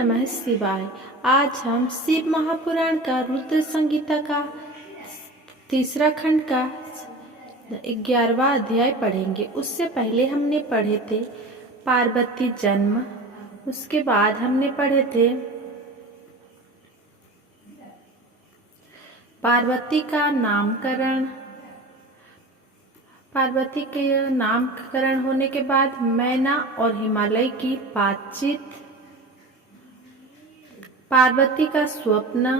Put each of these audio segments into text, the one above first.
नमः शिवाय। आज हम शिव महापुराण का रुद्र संगीता का तीसरा खंड का 11वां अध्याय पढ़ेंगे। उससे पहले हमने पढ़े थे पार्वती जन्म, उसके बाद हमने पढ़े थे पार्वती का नामकरण। पार्वती के नामकरण होने के बाद मैना और हिमालय की बातचीत, पार्वती का स्वप्न,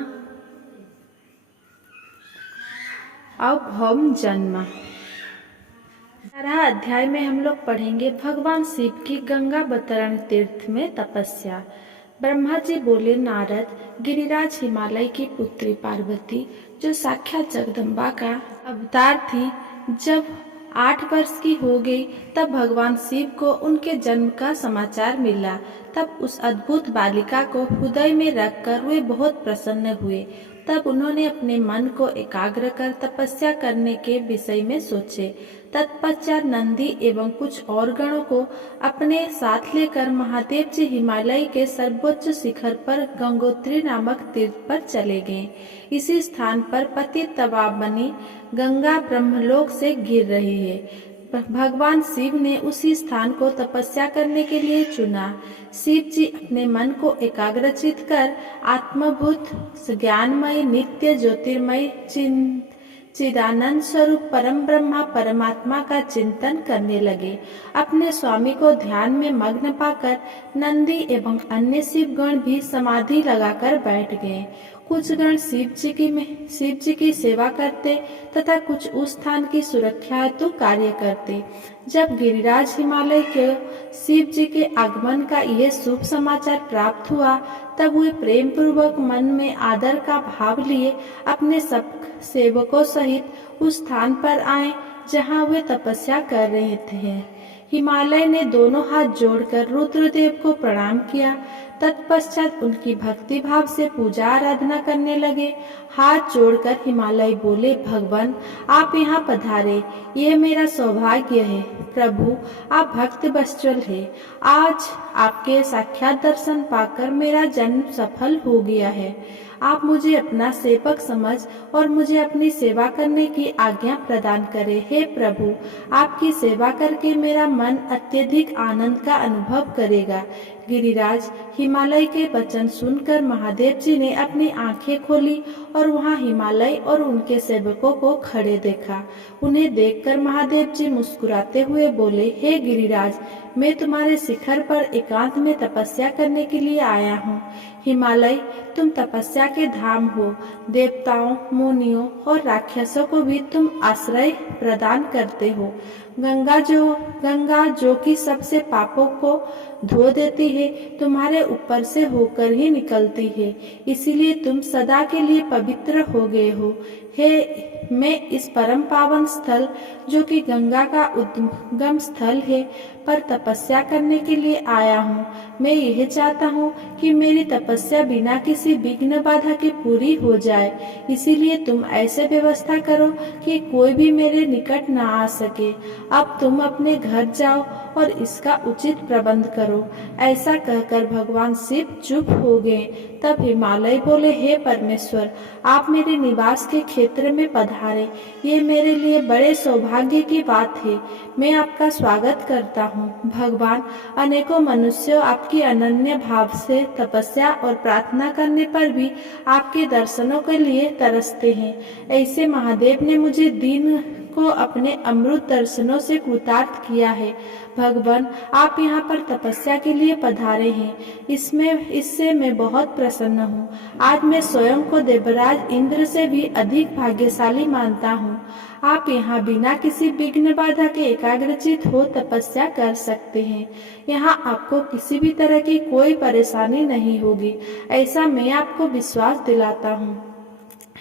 अब हम जन्म। 11 अध्याय में हम लोग पढ़ेंगे भगवान शिव की गंगावतरण तीर्थ में तपस्या। ब्रह्मा जी बोले, नारद, गिरिराज हिमालय की पुत्री पार्वती जो साक्षात जगदम्बा का अवतार थी, जब 8 वर्ष की हो गई तब भगवान शिव को उनके जन्म का समाचार मिला। तब उस अद्भुत बालिका को हृदय में रखकर वे बहुत प्रसन्न हुए। तब उन्होंने अपने मन को एकाग्र कर तपस्या करने के विषय में सोचे। तत्पश्चात नंदी एवं कुछ और गणों को अपने साथ लेकर महादेव जी हिमालय के सर्वोच्च शिखर पर गंगोत्री नामक तीर्थ पर चले गए। इसी स्थान पर पतित तवाबनी गंगा ब्रह्मलोक से गिर रही है। भगवान शिव ने उसी स्थान को तपस्या करने के लिए चुना। शिव जी अपने मन को एकाग्रचित कर आत्मभूत ज्ञानमय नित्य ज्योतिर्मय चिदानंद स्वरूप परम ब्रह्मा परमात्मा का चिंतन करने लगे। अपने स्वामी को ध्यान में मग्न पाकर नंदी एवं अन्य शिव गण भी समाधि लगाकर बैठ गए। कुछ गण शिव जी की सेवा करते तथा कुछ उस स्थान की सुरक्षा हेतु कार्य करते। जब गिरिराज हिमालय के शिव जी के आगमन का यह शुभ समाचार प्राप्त हुआ, तब वे प्रेम पूर्वक मन में आदर का भाव लिए अपने सब सेवकों सहित उस स्थान पर आए जहाँ वे तपस्या कर रहे थे। हिमालय ने दोनों हाथ जोड़कर रुद्रदेव को प्रणाम किया। तत्पश्चात उनकी भक्ति भाव से पूजा आराधना करने लगे। हाथ जोड़कर हिमालय बोले, भगवान आप यहाँ पधारे, यह मेरा सौभाग्य है। प्रभु आप भक्त वत्सल है। आज आपके साक्षात दर्शन पाकर मेरा जन्म सफल हो गया है। आप मुझे अपना सेवक समझ और मुझे अपनी सेवा करने की आज्ञा प्रदान करें। हे प्रभु, आपकी सेवा करके मेरा मन अत्यधिक आनंद का अनुभव करेगा। गिरिराज हिमालय के वचन सुनकर महादेव जी ने अपनी आंखें खोली और वहां हिमालय और उनके सेवकों को खड़े देखा। उन्हें देखकर महादेव जी मुस्कुराते हुए बोले, हे गिरिराज, मैं तुम्हारे शिखर पर एकांत में तपस्या करने के लिए आया हूँ। हिमालय तुम तपस्या के धाम हो। देवताओं, मुनियों और राक्षसों को भी तुम आश्रय प्रदान करते हो। गंगा जो कि सबसे पापों को धो देती है, तुम्हारे ऊपर से होकर ही निकलती है, इसीलिए तुम सदा के लिए पवित्र हो गए हो। हे, मैं इस परम पावन स्थल जो कि गंगा का उद्गम स्थल है पर तपस्या करने के लिए आया हूँ। मैं यह चाहता हूँ कि मेरी तपस्या बिना किसी विघ्न बाधा के पूरी हो जाए, इसीलिए तुम ऐसे व्यवस्था करो कि कोई भी मेरे निकट न आ सके। अब तुम अपने घर जाओ और इसका उचित प्रबंध करो। ऐसा कहकर भगवान शिव चुप हो गए। तब हिमालय बोले, हे परमेश्वर, आप मेरे निवास के क्षेत्र में पधारे, ये मेरे लिए बड़े सौभाग्य की बात है। मैं आपका स्वागत करता हूँ। भगवान, अनेकों मनुष्यों आपकी अनन्य भाव से तपस्या और प्रार्थना करने पर भी आपके दर्शनों के लिए तरसते हैं। ऐसे महादेव ने मुझे दिन को अपने अमृत दर्शनों से कृतार्थ किया है। भगवान, आप यहाँ पर तपस्या के लिए पधारे हैं, इससे मैं बहुत प्रसन्न हूँ। आज मैं स्वयं को देवराज इंद्र से भी अधिक भाग्यशाली मानता हूँ। आप यहाँ बिना किसी विघ्न बाधा के एकाग्रचित हो तपस्या कर सकते हैं। यहाँ आपको किसी भी तरह की कोई परेशानी नहीं होगी, ऐसा मैं आपको विश्वास दिलाता हूँ।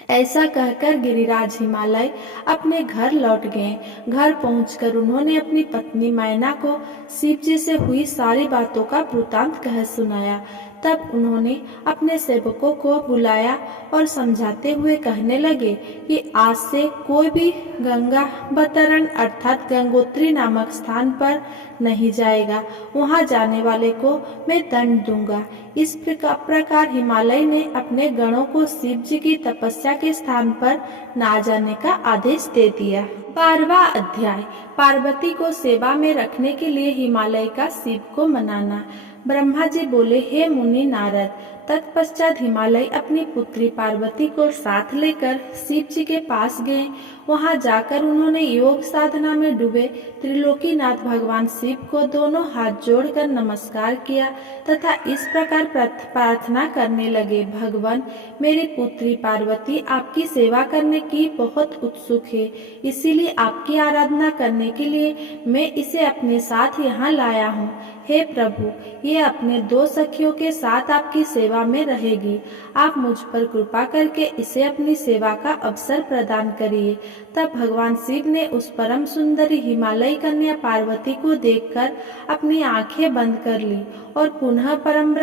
ऐसा कहकर गिरिराज हिमालय अपने घर लौट गए। घर पहुंचकर उन्होंने अपनी पत्नी मैना को शिव जी से हुई सारी बातों का वृतांत कह सुनाया। तब उन्होंने अपने सेवकों को बुलाया और समझाते हुए कहने लगे कि आज से कोई भी गंगावतरण अर्थात गंगोत्री नामक स्थान पर नहीं जाएगा। वहां जाने वाले को मैं दंड दूंगा। इस प्रकार हिमालय ने अपने गणों को शिव जी की तपस्या के स्थान पर ना जाने का आदेश दे दिया। 12वां अध्याय, पार्वती को सेवा में रखने के लिए हिमालय का शिव को मनाना। ब्रह्मा जी बोले, हे मुनि नारद, तत्पश्चात हिमालय अपनी पुत्री पार्वती को साथ लेकर शिव जी के पास गए। वहां जाकर उन्होंने योग साधना में डूबे त्रिलोकीनाथ भगवान शिव को दोनों हाथ जोड़कर नमस्कार किया तथा इस प्रकार प्रार्थना करने लगे, भगवान, मेरी पुत्री पार्वती आपकी सेवा करने की बहुत उत्सुक है, इसीलिए आपकी आराधना करने के लिए मैं इसे अपने साथ यहाँ लाया हूँ। हे प्रभु, ये अपने 2 सखियों के साथ आपकी सेवा में रहेगी। आप मुझ पर कृपा करके इसे अपनी सेवा का अवसर प्रदान करिए। तब भगवान शिव ने उस परम सुंदरी हिमालय कन्या पार्वती को देखकर अपनी आंखें बंद कर ली और पुनः परम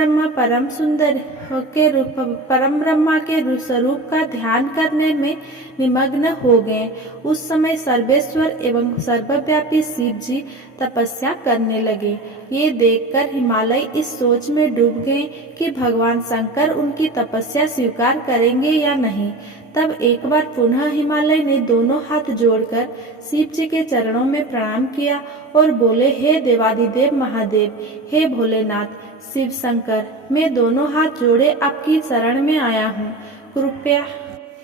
ब्रह्मा के स्वरूप का ध्यान करने में निमग्न हो गए। उस समय सर्वेश्वर एवं सर्वव्यापी शिव जी तपस्या करने लगे। ये देखकर हिमालय इस सोच में डूब गए कि भगवान शंकर उनकी तपस्या स्वीकार करेंगे या नहीं। तब एक बार पुनः हिमालय ने दोनों हाथ जोड़कर शिव जी के चरणों में प्रणाम किया और बोले, हे देवादिदेव महादेव, हे भोलेनाथ, शिव शंकर, मैं दोनों हाथ जोड़े आपकी शरण में आया हूँ, कृपया।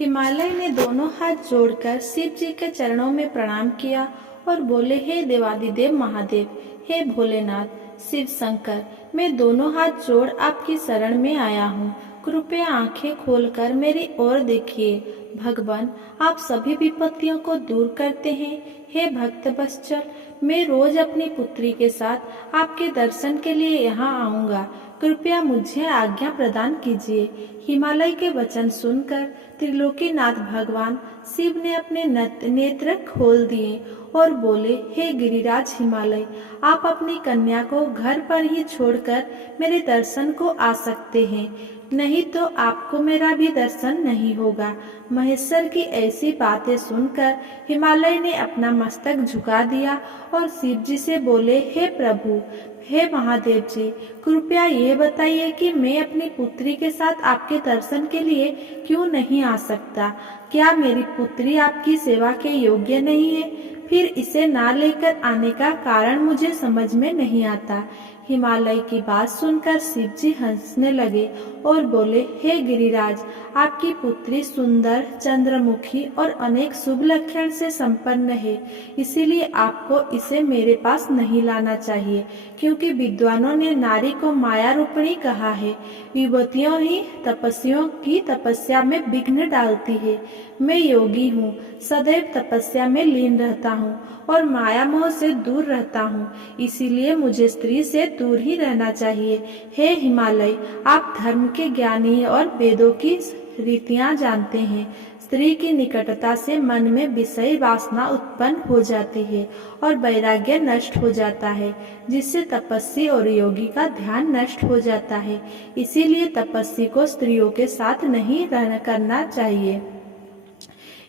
हिमालय ने दोनों हाथ जोड़कर शिव जी के चरणों में प्रणाम किया और बोले, हे देवादिदेव महादेव, हे भोलेनाथ, शिव शंकर, मैं दोनों हाथ जोड़ आपकी शरण में आया हूँ, कृपया आंखें खोलकर मेरी ओर देखिए। भगवान, आप सभी विपत्तियों को दूर करते हैं। हे भक्त वत्सल, मैं रोज अपनी पुत्री के साथ आपके दर्शन के लिए यहाँ आऊँगा, कृपया मुझे आज्ञा प्रदान कीजिए। हिमालय के वचन सुनकर त्रिलोकीनाथ भगवान शिव ने अपने नेत्र खोल दिए और बोले, हे गिरिराज हिमालय, आप अपनी कन्या को घर पर ही छोड़कर मेरे दर्शन को आ सकते हैं, नहीं तो आपको मेरा भी दर्शन नहीं होगा। महेश्वर की ऐसी बातें सुनकर हिमालय ने अपना मस्तक झुका दिया और शिव जी से बोले, हे प्रभु, हे महादेव जी, कृपया ये बताइए कि मैं अपनी पुत्री के साथ आपके दर्शन के लिए क्यों नहीं आ सकता? क्या मेरी पुत्री आपकी सेवा के योग्य नहीं है? फिर इसे ना लेकर आने का कारण मुझे समझ में नहीं आता। हिमालय की बात सुनकर शिव जी हंसने लगे और बोले, हे गिरिराज, आपकी पुत्री सुंदर, चंद्रमुखी और अनेक शुभ लक्षण से संपन्न है, इसीलिए आपको इसे मेरे पास नहीं लाना चाहिए, क्योंकि विद्वानों ने नारी को माया रूपिणी कहा है। युवतियों ही तपस्वियों की तपस्या में विघ्न डालती है। मैं योगी हूँ, सदैव तपस्या में लीन रहता हूँ और माया मोह से दूर रहता हूँ, इसीलिए मुझे स्त्री से दूर ही रहना चाहिए। हे हिमालय, आप धर्म के ज्ञानी और वेदों की रीतियां जानते हैं। स्त्री की निकटता से मन में विषय वासना उत्पन्न हो जाती है और वैराग्य नष्ट हो जाता है, जिससे तपस्वी और योगी का ध्यान नष्ट हो जाता है। इसीलिए तपस्वी को स्त्रियों के साथ नहीं करना चाहिए।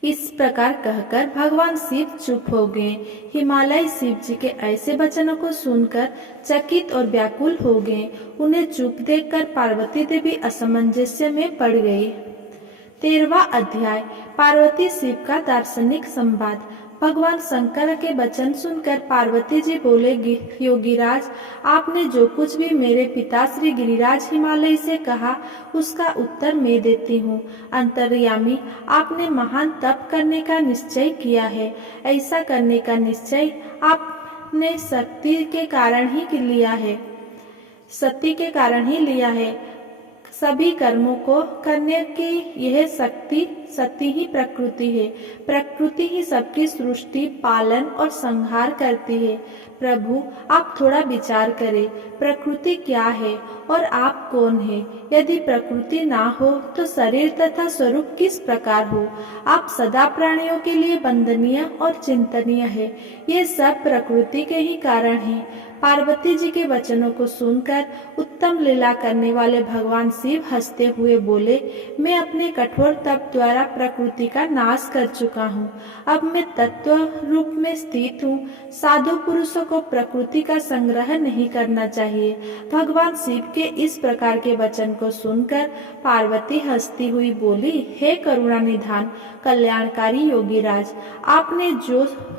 इस प्रकार कहकर भगवान शिव चुप हो गए। हिमालय शिव जी के ऐसे वचनों को सुनकर चकित और व्याकुल हो गए। उन्हें चुप देखकर पार्वती देवी असमंजस्य में पड़ गई। 13वां अध्याय, पार्वती शिव का दार्शनिक संवाद। भगवान शंकर के वचन सुनकर पार्वती जी बोले, योगीराज, आपने जो कुछ भी मेरे पिता श्री गिरिराज हिमालय से कहा उसका उत्तर मैं देती हूँ। अंतर्यामी, आपने महान तप करने का निश्चय किया है। ऐसा करने का निश्चय आपने शक्ति के कारण ही लिया है, सती के कारण ही लिया है। सभी कर्मों को करने की यह शक्ति सती ही प्रकृति है। प्रकृति ही सबकी सृष्टि, पालन और संहार करती है। प्रभु, आप थोड़ा विचार करें, प्रकृति क्या है और आप कौन है? यदि प्रकृति ना हो तो शरीर तथा स्वरूप किस प्रकार हो? आप सदा प्राणियों के लिए वंदनीय और चिंतनीय है। ये सब प्रकृति के ही कारण है। पार्वती जी के वचनों को सुनकर उत्तम लीला करने वाले भगवान शिव हंसते हुए बोले, मैं अपने कठोर तप द्वारा प्रकृति का नाश कर चुका हूँ। अब मैं तत्व रूप में स्थित हूँ। साधु पुरुषों को प्रकृति का संग्रह नहीं करना चाहिए। भगवान शिव के इस प्रकार के वचन को सुनकर पार्वती हंसती हुई बोली, हे करुणा निधान कल्याणकारी योगीराज, आपने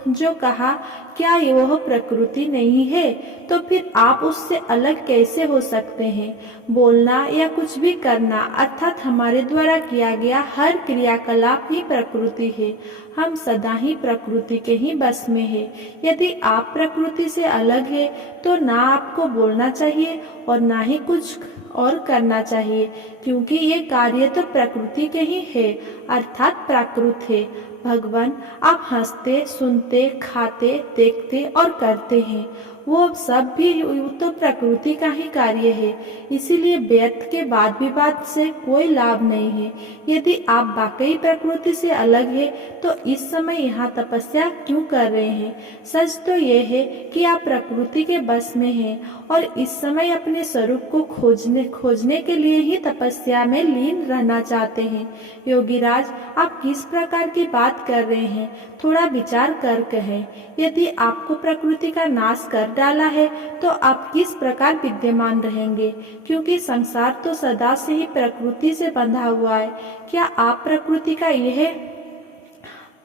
जो कहा क्या यह प्रकृति नहीं है? तो फिर आप उससे अलग कैसे हो सकते हैं? बोलना या कुछ भी करना अर्थात हमारे द्वारा किया गया हर क्रियाकलाप ही प्रकृति है। हम सदा ही प्रकृति के ही बस में है। यदि आप प्रकृति से अलग है तो ना आपको बोलना चाहिए और ना ही कुछ और करना चाहिए, क्योंकि ये कार्य तो प्रकृति के ही है अर्थात प्राकृत है। भगवान, आप हंसते, सुनते, खाते, देखते और करते हैं, वो सब भी तो प्रकृति का ही कार्य है। इसीलिए व्यर्थ के वाद विवाद से कोई लाभ नहीं है। यदि आप वाकई प्रकृति से अलग है तो इस समय यहाँ तपस्या क्यों कर रहे हैं? सच तो ये है कि आप प्रकृति के बस में हैं और इस समय अपने स्वरूप को खोजने के लिए ही तपस्या में लीन रहना चाहते हैं। योगीराज, आप किस प्रकार की बात कर रहे हैं? थोड़ा विचार कर कहें। यदि आपको प्रकृति का नाश कर डाला है तो आप किस प्रकार विद्यमान रहेंगे? क्योंकि संसार तो सदा से ही प्रकृति से बंधा हुआ है। क्या आप प्रकृति का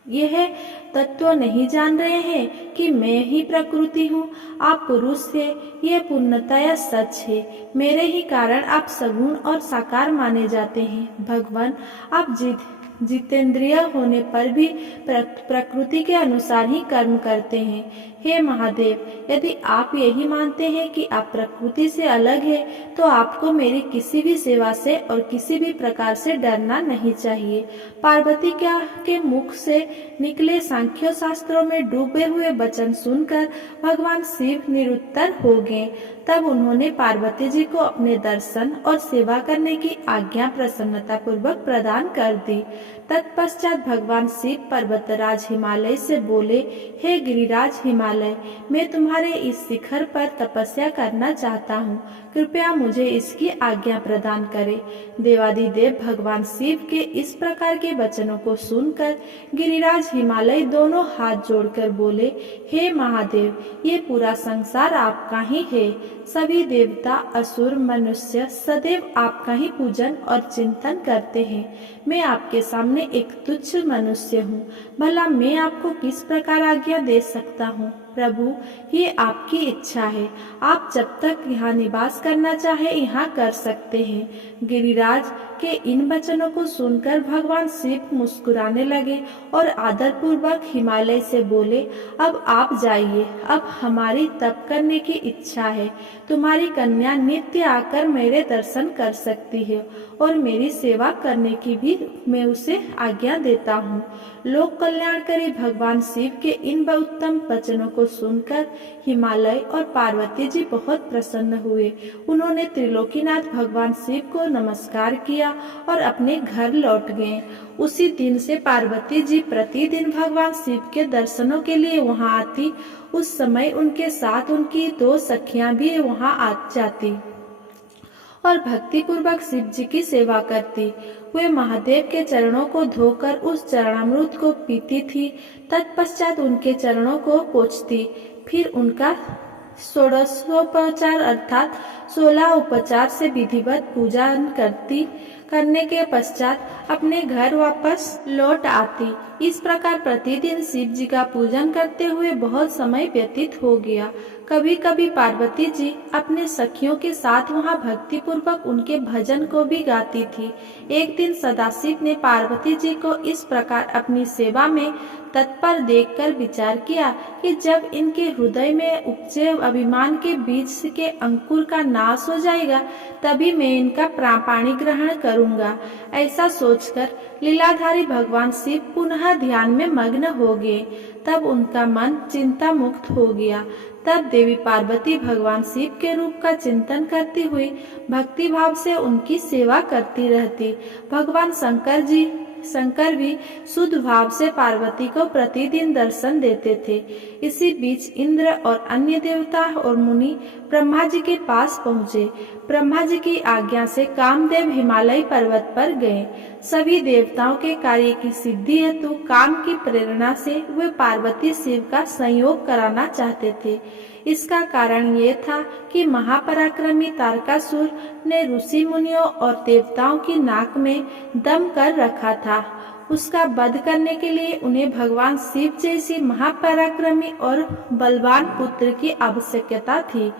यह तत्व नहीं जान रहे हैं कि मैं ही प्रकृति हूँ? आप पुरुष है, यह पूर्णतया सच है। मेरे ही कारण आप सगुण और साकार माने जाते हैं। भगवान, आप जितेंद्रिय होने पर भी प्रकृति के अनुसार ही कर्म करते हैं। हे महादेव, यदि आप यही मानते हैं कि आप प्रकृति से अलग है तो आपको मेरी किसी भी सेवा से और किसी भी प्रकार से डरना नहीं चाहिए। पार्वती के मुख से निकले सांख्य शास्त्रों में डूबे हुए वचन सुनकर भगवान शिव निरुत्तर हो गए। तब उन्होंने पार्वती जी को अपने दर्शन और सेवा करने की आज्ञा प्रसन्नता पूर्वक प्रदान कर दी। तत्पश्चात भगवान शिव पर्वतराज हिमालय से बोले, हे गिरिराज हिमालय, मैं तुम्हारे इस शिखर पर तपस्या करना चाहता हूँ। कृपया मुझे इसकी आज्ञा प्रदान करे। देवादिदेव भगवान शिव के इस प्रकार के वचनों को सुनकर गिरिराज हिमालय दोनों हाथ जोड़कर बोले, हे महादेव, ये पूरा संसार आपका ही है। सभी देवता, असुर, मनुष्य सदैव आपका ही पूजन और चिंतन करते हैं। मैं आपके सामने एक तुच्छ मनुष्य हूँ। भला मैं आपको किस प्रकार आज्ञा दे सकता हूँ? प्रभु, ये आपकी इच्छा है। आप जब तक यहाँ निवास करना चाहे यहाँ कर सकते हैं। गिरिराज के इन वचनों को सुनकर भगवान शिव मुस्कुराने लगे और आदरपूर्वक हिमालय से बोले, अब आप जाइए। अब हमारी तप करने की इच्छा है। तुम्हारी कन्या नित्य आकर मेरे दर्शन कर सकती है और मेरी सेवा करने की भी मैं उसे आज्ञा देता हूँ। लोक कल्याणकारी भगवान शिव के इन उत्तम वचनों को सुनकर हिमालय और पार्वती जी बहुत प्रसन्न हुए। उन्होंने त्रिलोकीनाथ भगवान शिव को नमस्कार किया और अपने घर लौट गए। उसी दिन से पार्वती जी प्रतिदिन भगवान शिव के दर्शनों के लिए वहां आती। उस समय उनके साथ उनकी 2 सखियां भी वहां आ जाती और भक्ति पूर्वक शिव जी की सेवा करती। वे महादेव के चरणों को धोकर उस चरणामृत को पीती थी। तत्पश्चात उनके चरणों को पोंछती, फिर उनका षोडशोपचार अर्थात 16 उपचार से विधिवत पूजा करने के पश्चात अपने घर वापस लौट आती। इस प्रकार प्रतिदिन शिव जी का पूजन करते हुए बहुत समय व्यतीत हो गया। कभी कभी पार्वती जी अपने सखियों के साथ वहां भक्ति पूर्वक उनके भजन को भी गाती थी। एक दिन सदाशिव ने पार्वती जी को इस प्रकार अपनी सेवा में तत्पर देखकर विचार किया कि जब इनके हृदय में उपजे अभिमान के बीज के अंकुर का नाश हो जाएगा तभी मैं इनका पाणी ग्रहण करूंगा। ऐसा सोचकर लीलाधारी भगवान शिव पुनः ध्यान में मग्न हो गए। तब उनका मन चिंता मुक्त हो गया। तब देवी पार्वती भगवान शिव के रूप का चिंतन करती हुई भक्ति भाव से उनकी सेवा करती रहती। भगवान शंकर जी शंकर भी शुद्ध भाव से पार्वती को प्रतिदिन दर्शन देते थे। इसी बीच इंद्र और अन्य देवता और मुनि ब्रह्मा जी के पास पहुँचे। ब्रह्मा जी की आज्ञा से कामदेव हिमालय पर्वत पर गए। सभी देवताओं के कार्य की सिद्धि हेतु काम की प्रेरणा से वे पार्वती शिव का संयोग कराना चाहते थे। इसका कारण ये था कि महापराक्रमी तारकासुर ने ऋषि मुनियों और देवताओं की नाक में दम कर रखा था। उसका वध करने के लिए उन्हें भगवान शिव जैसी महापराक्रमी और बलवान पुत्र की आवश्यकता थी।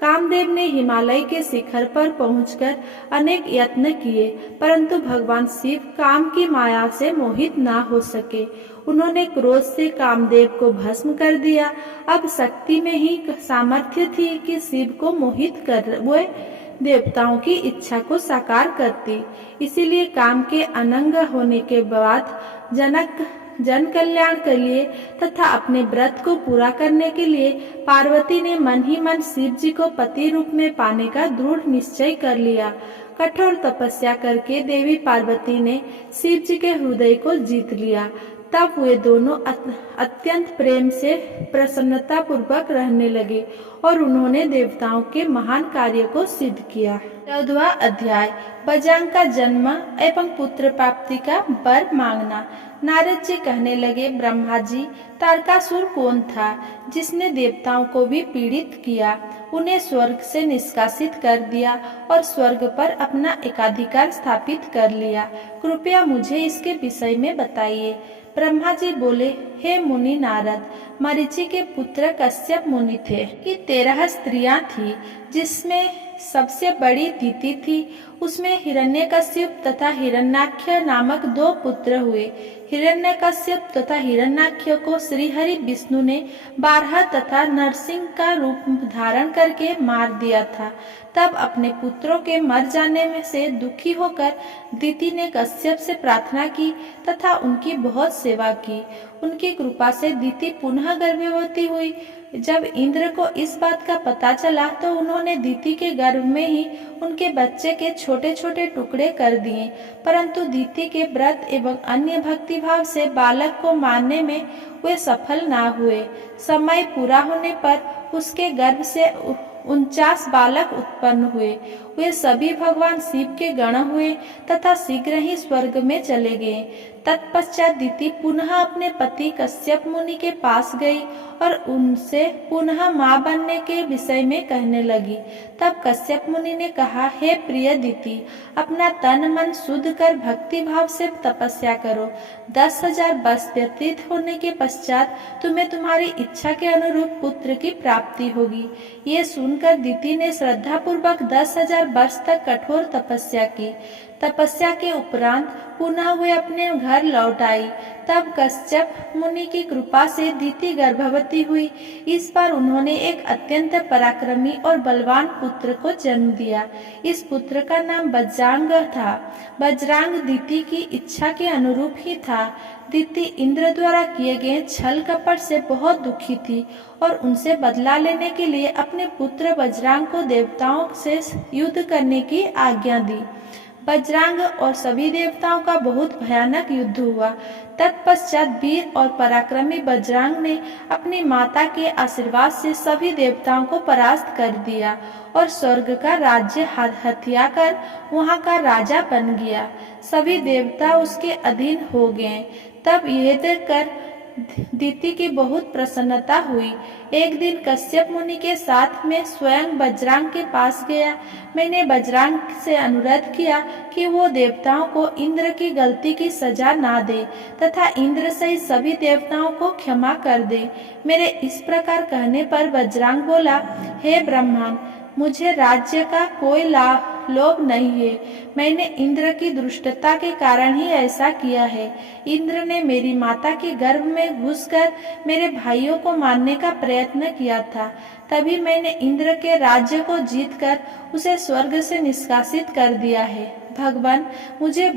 कामदेव ने हिमालय के शिखर पर पहुंचकर अनेक यत्न किए, परंतु भगवान शिव काम की माया से मोहित ना हो सके। उन्होंने क्रोध से कामदेव को भस्म कर दिया। अब शक्ति में ही सामर्थ्य थी कि शिव को मोहित कर वे देवताओं की इच्छा को साकार करती। इसीलिए काम के अनंग होने के बाद जनक जन कल्याण के लिए तथा अपने व्रत को पूरा करने के लिए पार्वती ने मन ही मन शिव जी को पति रूप में पाने का दृढ़ निश्चय कर लिया। कठोर तपस्या करके देवी पार्वती ने शिव जी के हृदय को जीत लिया। तब वे दोनों अत्यंत प्रेम से प्रसन्नता पूर्वक रहने लगे और उन्होंने देवताओं के महान कार्य को सिद्ध किया। 14वां अध्याय बजरंग का जन्म एवं पुत्र प्राप्ति का वर मांगना। नारद जी कहने लगे, ब्रह्मा जी, तारकासुर कौन था जिसने देवताओं को भी पीड़ित किया, उन्हें स्वर्ग से निष्कासित कर दिया और स्वर्ग पर अपना एकाधिकार स्थापित कर लिया। कृपया मुझे इसके विषय में बताइए। ब्रह्मा जी बोले, हे मुनि नारद, मरीचि के पुत्र कश्यप मुनि थे कि 13 स्त्रियां थी, जिसमें सबसे बड़ी दिति थी। उसमें हिरण्यकश्यप तथा हिरण्याक्ष नामक 2 पुत्र हुए। हिरण्यकश्यप तथा हिरण्याक्ष को श्रीहरि विष्णु ने 12 तथा नरसिंह का रूप धारण करके मार दिया था। तब अपने पुत्रों के मर जाने में से दुखी होकर दिति ने कश्यप से प्रार्थना की तथा उनकी बहुत सेवा की। उनकी कृपा से दिति पुनः गर्भवती हुई। जब इंद्र को इस बात का पता चला तो उन्होंने दिति के गर्भ में ही उनके बच्चे के छोटे छोटे टुकड़े कर दिए, परंतु दिति के व्रत एवं अन्य भक्ति भाव से बालक को मारने में वे सफल ना हुए। समय पूरा होने पर उसके गर्भ से 49 बालक उत्पन्न हुए। वे सभी भगवान शिव के गण हुए तथा शीघ्र ही स्वर्ग में चले गए। तत्पश्चात दिति पुनः अपने पति कश्यप मुनि के पास गई और उनसे पुनः मां बनने के विषय में कहने लगी। तब कश्यप मुनि ने कहा, हे प्रिय दिति, अपना तन मन शुद्ध कर भक्ति भाव से तपस्या करो। 10,000 वर्ष व्यतीत होने के पश्चात तुम्हें तुम्हारी इच्छा के अनुरूप पुत्र की प्राप्ति होगी। ये सुनकर दिति ने श्रद्धा पूर्वक 10,000 वर्ष तक कठोर तपस्या की। तपस्या के उपरांत पुनः वे अपने घर लौट आई। तब कश्यप मुनि की कृपा से दिति गर्भवती हुई। इस बार उन्होंने एक अत्यंत पराक्रमी और बलवान पुत्र को जन्म दिया। इस पुत्र का नाम बजरंग था। बजरंग दिति की इच्छा के अनुरूप ही था। दिति इंद्र द्वारा किए गए छल कपट से बहुत दुखी थी और उनसे बदला लेने के लिए अपने पुत्र बजरंग को देवताओं से युद्ध करने की आज्ञा दी। बजरंग और सभी देवताओं का बहुत भयानक युद्ध हुआ। तत्पश्चात वीर और पराक्रमी बजरंग ने अपनी माता के आशीर्वाद से सभी देवताओं को परास्त कर दिया और स्वर्ग का राज्य हथिया कर वहां का राजा बन गया। सभी देवता उसके अधीन हो गए। तब यह देखकर दिति की बहुत प्रसन्नता हुई। एक दिन कश्यप मुनि के साथ में स्वयं बजरंग के पास गया। मैंने बजरंग से अनुरोध किया कि वो देवताओं को इंद्र की गलती की सजा ना दे तथा इंद्र सहित सभी देवताओं को क्षमा कर दे। मेरे इस प्रकार कहने पर बजरंग बोला, हे ब्रह्मन, मुझे राज्य का कोई लोभ नहीं है। मैंने इंद्र की दुष्टता के कारण ही ऐसा किया है। इंद्र ने मेरी माता के गर्भ में घुसकर मेरे भाइयों को मारने का प्रयत्न किया था। तभी मैंने इंद्र के राज्य को जीतकर उसे स्वर्ग से निष्कासित कर दिया है। भगवान, मुझे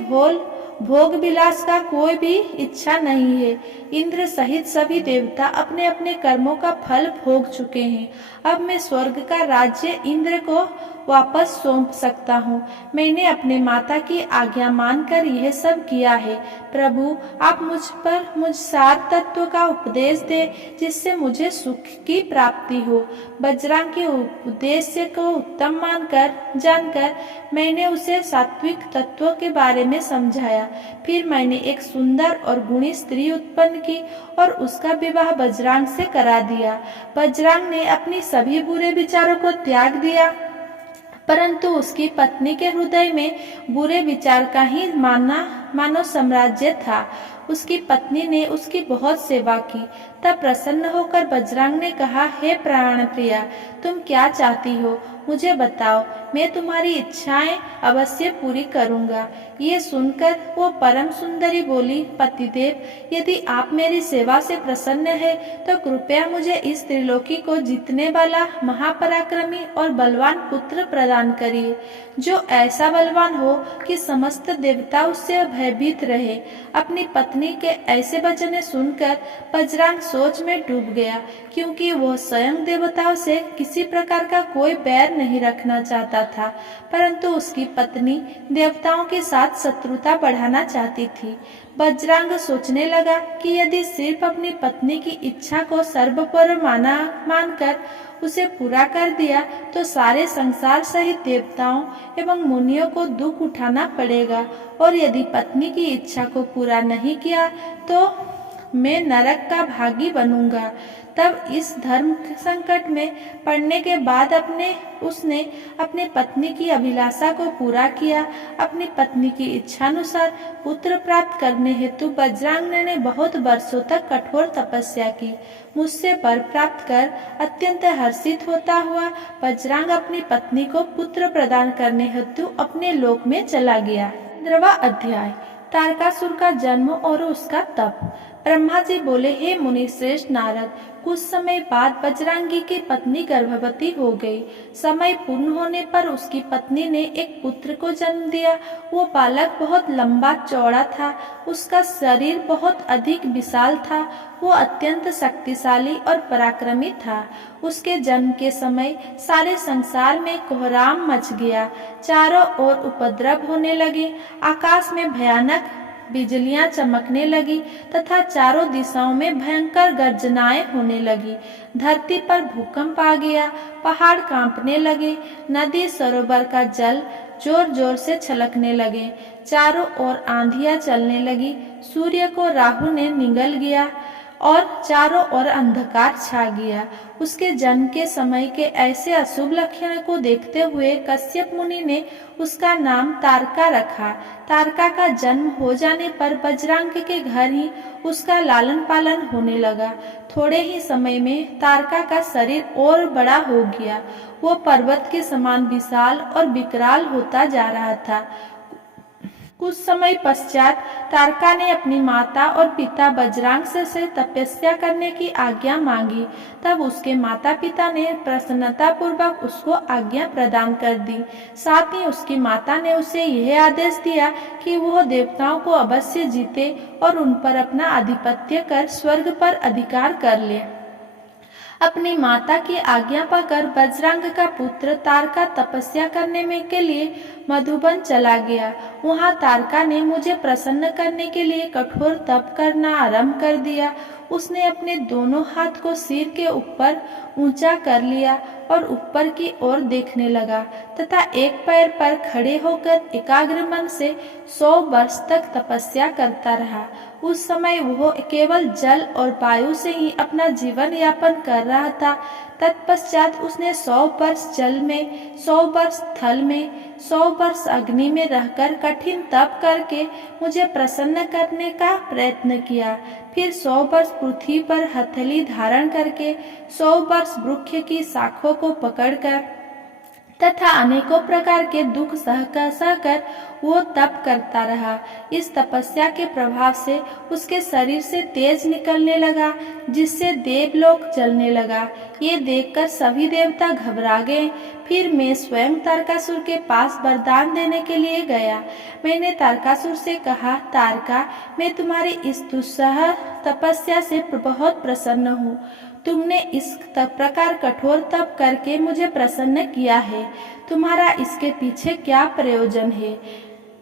भोग विलास का कोई भी इच्छा नहीं है। इंद्र सहित सभी देवता अपने अपने कर्मों का फल भोग चुके हैं। अब मैं स्वर्ग का राज्य इंद्र को वापस सौंप सकता हूँ। मैंने अपने माता की आज्ञा मानकर यह सब किया है। प्रभु, आप मुझ सार तत्व का उपदेश दे, जिससे मुझे सुख की प्राप्ति हो। बजरंग के उद्देश्य को उत्तम जानकर मैंने उसे सात्विक तत्व के बारे में समझाया। फिर मैंने एक सुंदर और गुणी स्त्री उत्पन्न की और उसका विवाह बजरंग से करा दिया। बजरंग ने अपनी सभी बुरे विचारों को त्याग दिया, परंतु उसकी पत्नी के हृदय में बुरे विचार का ही मानव साम्राज्य था। उसकी पत्नी ने उसकी बहुत सेवा की। तब प्रसन्न होकर बजरंग ने कहा, हे प्राण प्रिया, तुम क्या चाहती हो, मुझे बताओ, मैं तुम्हारी इच्छाएं अवश्य पूरी करूंगा। ये सुनकर वो परम सुंदरी बोली, पतिदेव, यदि आप मेरी सेवा से प्रसन्न है तो कृपया मुझे इस त्रिलोकी को जीतने वाला महापराक्रमी और बलवान पुत्र प्रदान करिए, जो ऐसा बलवान हो कि समस्त देवता उससे भयभीत रहे। अपनी पत्नी के ऐसे वचन सुनकर बजरंग सोच में डूब गया, क्योंकि वह स्वयं देवताओं से किसी प्रकार का कोई बैर नहीं रखना चाहता था, परंतु उसकी पत्नी देवताओं के साथ शत्रुता बढ़ाना चाहती थी। बजरंग सोचने लगा कि यदि सिर्फ अपनी पत्नी की इच्छा को सर्वोपरि मानकर उसे पूरा कर दिया तो सारे संसार सहित देवताओं एवं मुनियों को दुख उठाना पड़ेगा, और यदि पत्नी की इच्छा को पूरा नहीं किया तो मैं नरक का भागी बनूंगा। तब इस धर्म संकट में पड़ने के बाद उसने अपने पत्नी की अभिलाषा को पूरा किया। अपनी पत्नी की इच्छानुसार पुत्र प्राप्त करने हेतु बजरंग ने बहुत वर्षों तक कठोर तपस्या की। मुझसे वर प्राप्त कर अत्यंत हर्षित होता हुआ बजरंग अपनी पत्नी को पुत्र प्रदान करने हेतु अपने लोक में चला गया। 15वां अध्याय, तारकासुर का जन्म और उसका तप। ब्रह्मा जी बोले, हे मुनि श्रेष्ठ नारद, कुछ समय बाद बजरंगी की पत्नी गर्भवती हो गई। समय पूर्ण होने पर उसकी पत्नी ने एक पुत्र को जन्म दिया। वो बालक बहुत लंबा चौड़ा था, उसका शरीर बहुत अधिक विशाल था, वो अत्यंत शक्तिशाली और पराक्रमी था। उसके जन्म के समय सारे संसार में कोहराम मच गया, चारों ओर उपद्रव होने लगे, आकाश में भयानक बिजलियां चमकने लगी तथा चारों दिशाओं में भयंकर गर्जनाएं होने लगी। धरती पर भूकंप आ गया, पहाड़ कांपने लगे, नदी सरोवर का जल जोर जोर से छलकने लगे, चारों ओर आंधियां चलने लगी, सूर्य को राहु ने निगल गया और चारों ओर अंधकार छा गया। उसके जन्म के समय के ऐसे अशुभ लक्षण को देखते हुए कश्यप मुनि ने उसका नाम तारका रखा। तारका का जन्म हो जाने पर बजरंग के घर ही उसका लालन पालन होने लगा। थोड़े ही समय में तारका का शरीर और बड़ा हो गया। वो पर्वत के समान विशाल और विकराल होता जा रहा था। कुछ समय पश्चात तारका ने अपनी माता और पिता बजरंग से तपस्या करने की आज्ञा मांगी। तब उसके माता पिता ने प्रसन्नता पूर्वक उसको आज्ञा प्रदान कर दी। साथ ही उसकी माता ने उसे यह आदेश दिया कि वह देवताओं को अवश्य जीते और उन पर अपना आधिपत्य कर स्वर्ग पर अधिकार कर ले। अपनी माता की आज्ञा पाकर बजरंग का पुत्र तारका तपस्या करने में के लिए मधुबन चला गया। वहां तारका ने मुझे प्रसन्न करने के लिए कठोर तप करना आरंभ कर दिया। उसने अपने दोनों हाथ को सिर के ऊपर ऊंचा कर लिया और ऊपर की ओर देखने लगा तथा एक पैर पर खड़े होकर एकाग्र मन से 100 वर्ष तक तपस्या करता रहा। उस समय वह केवल जल और वायु से ही अपना जीवन यापन कर रहा था। तत्पश्चात उसने 100 वर्ष जल में, 100 वर्ष थल में, 100 वर्ष अग्नि में रहकर कठिन तप करके मुझे प्रसन्न करने का प्रयत्न किया। फिर 100 वर्ष पृथ्वी पर हथेली धारण करके, 100 वर्ष वृक्ष की शाखों को पकड़कर तथा अनेकों प्रकार के दुख सहकर वो तप करता रहा। इस तपस्या के प्रभाव से उसके शरीर से तेज निकलने लगा, जिससे देवलोक जलने लगा। ये देखकर सभी देवता घबरा गए। फिर मैं स्वयं तारकासुर के पास वरदान देने के लिए गया। मैंने तारकासुर से कहा, तारका, मैं तुम्हारी इस दुस्सह तपस्या से बहुत प्रसन्न हूँ। तुमने इस प्रकार कठोर तप करके मुझे प्रसन्न किया है। तुम्हारा इसके पीछे क्या प्रयोजन है?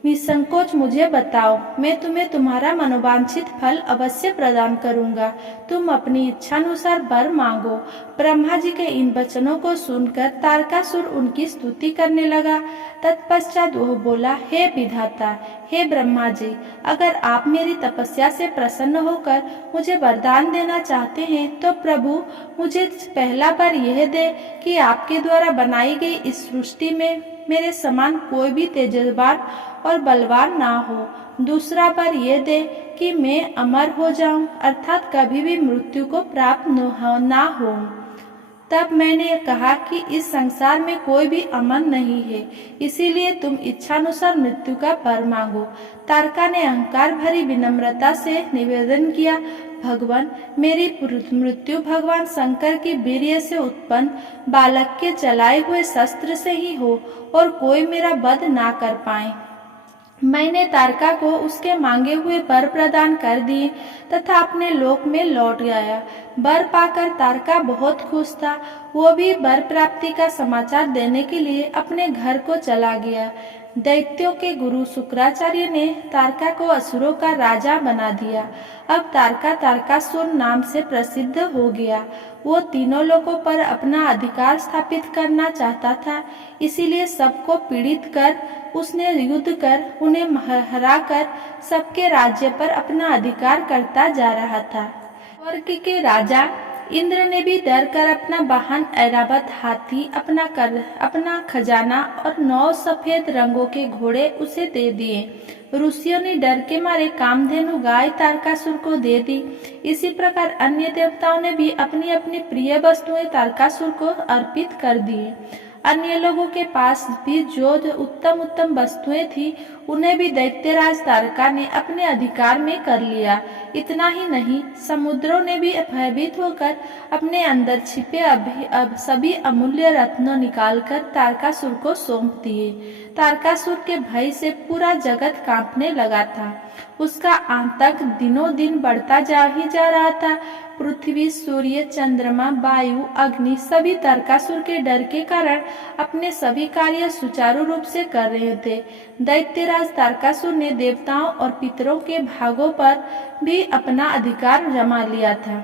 निसंकोच मुझे बताओ, मैं तुम्हें तुम्हारा मनोवांछित फल अवश्य प्रदान करूंगा। तुम अपनी इच्छानुसार वर मांगो। ब्रह्मा जी के इन वचनों को सुनकर तारकासुर उनकी स्तुति करने लगा। तत्पश्चात वह बोला, हे विधाता, हे ब्रह्मा जी, अगर आप मेरी तपस्या से प्रसन्न होकर मुझे वरदान देना चाहते हैं तो प्रभु मुझे पहला वर यह दे कि आपके द्वारा बनाई गई इस सृष्टि में मेरे समान कोई भी तेजस्वान और बलवान ना हो। दूसरा वर यह दे कि मैं अमर हो जाऊं, अर्थात कभी भी मृत्यु को प्राप्त ना हो। तब मैंने कहा कि इस संसार में कोई भी अमन नहीं है, इसीलिए तुम इच्छानुसार मृत्यु का वर मांगो। तारका ने अहंकार भरी विनम्रता से निवेदन किया, भगवान, मेरी मृत्यु भगवान शंकर की वीर्य से उत्पन्न बालक के चलाए हुए शस्त्र से ही हो और कोई मेरा वध ना कर पाए। मैंने तारका को उसके मांगे हुए वर प्रदान कर दिए तथा अपने लोक में लौट गया। वर पाकर तारका बहुत खुश था। वो भी वर प्राप्ति का समाचार देने के लिए अपने घर को चला गया। दैत्यों के गुरु शुक्राचार्य ने तारका को असुरों का राजा बना दिया। अब तारका तारकासुर नाम से प्रसिद्ध हो गया। वो तीनों लोगों पर अपना अधिकार स्थापित करना चाहता था, इसीलिए सबको पीड़ित कर उसने युद्ध कर उन्हें हराकर सबके राज्य पर अपना अधिकार करता जा रहा था। स्वर्ग के राजा इंद्र ने भी डर कर अपना वाहन ऐरावत हाथी, अपना खजाना और 9 सफेद रंगों के घोड़े उसे दे दिए। ऋषियों ने डर के मारे कामधेनु गाय तारकासुर को दे दी। इसी प्रकार अन्य देवताओं ने भी अपनी अपनी प्रिय वस्तुएं तारकासुर को अर्पित कर दी। अन्य लोगों के पास भी जो उत्तम उत्तम वस्तुएं थी उन्हें भी दैत्यराज तारका ने अपने अधिकार में कर लिया। इतना ही नहीं, समुद्रों ने भी भयभीत होकर अपने अंदर छिपे सभी अमूल्य रत्नों निकालकर तारकासुर को सौंप दिए। तारकासुर के भय से पूरा जगत कांपने लगा था। उसका आतंक दिनों दिन बढ़ता जा रहा था। पृथ्वी, सूर्य, चंद्रमा, वायु, अग्नि सभी तारकासुर के डर के कारण अपने सभी कार्य सुचारू रूप से कर रहे थे। दैत्यराज तारकासुर ने देवताओं और पितरों के भागों पर भी अपना अधिकार जमा लिया था।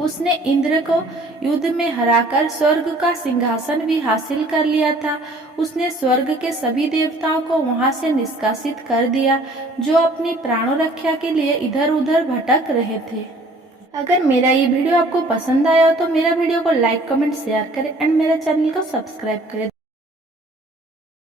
उसने इंद्र को युद्ध में हराकर स्वर्ग का सिंहासन भी हासिल कर लिया था। उसने स्वर्ग के सभी देवताओं को वहां से निष्कासित कर दिया जो अपनी प्राणों रक्षा के लिए इधर उधर भटक रहे थे। अगर मेरा ये वीडियो आपको पसंद आया हो तो मेरा वीडियो को लाइक, कमेंट, शेयर करें एंड मेरे चैनल को सब्सक्राइब करें।